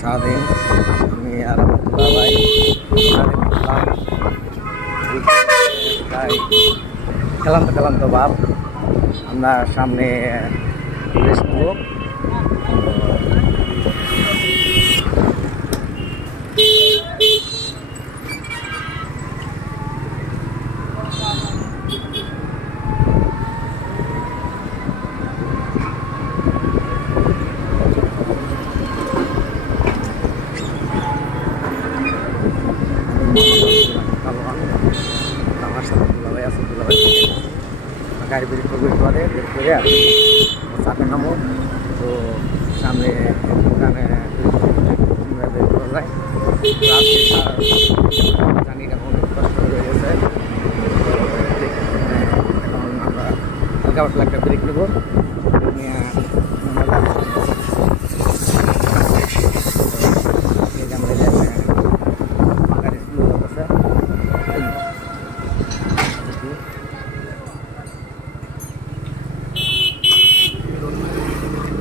সারাদিন আমি আর ভাই খেলাম তো ভাব আমরা সামনে রেস্ট নেব। আমার সাথে দুলাভাই আছে, দুলাভাই গাড়ি বেরিয়ে করে বের করে চাপে নামো। তো সামনে দোকানে বের করা যায়। জানি না অনেক কষ্ট হয়ে গেছে। এখন আমরা হালকা পাতলা একটা ব্রেক নেবো।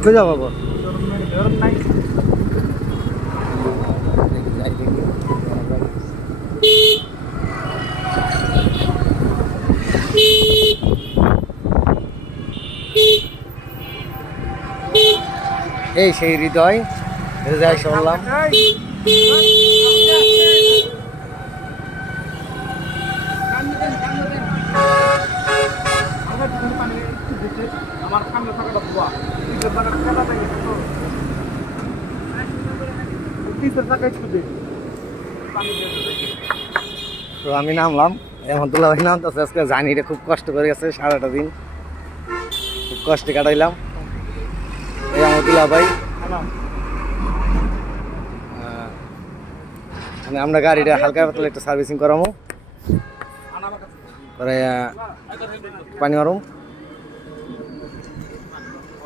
কোথায় যাবো এই সেই হৃদয় যাই শুনলাম। আমার সামনে থাকাটা ধোয়া তো আমি নামলাম। এখন দুলাভাই নামতেছে। আজকে জানি রে খুব কষ্ট করে গেছে, সারাটা দিন খুব কষ্টে কাটাইলাম। এই আমার দুলাভাই আমরা গাড়িটা হালকা পাতলা একটা সার্ভিসিং করামো, করে পানি মারুম।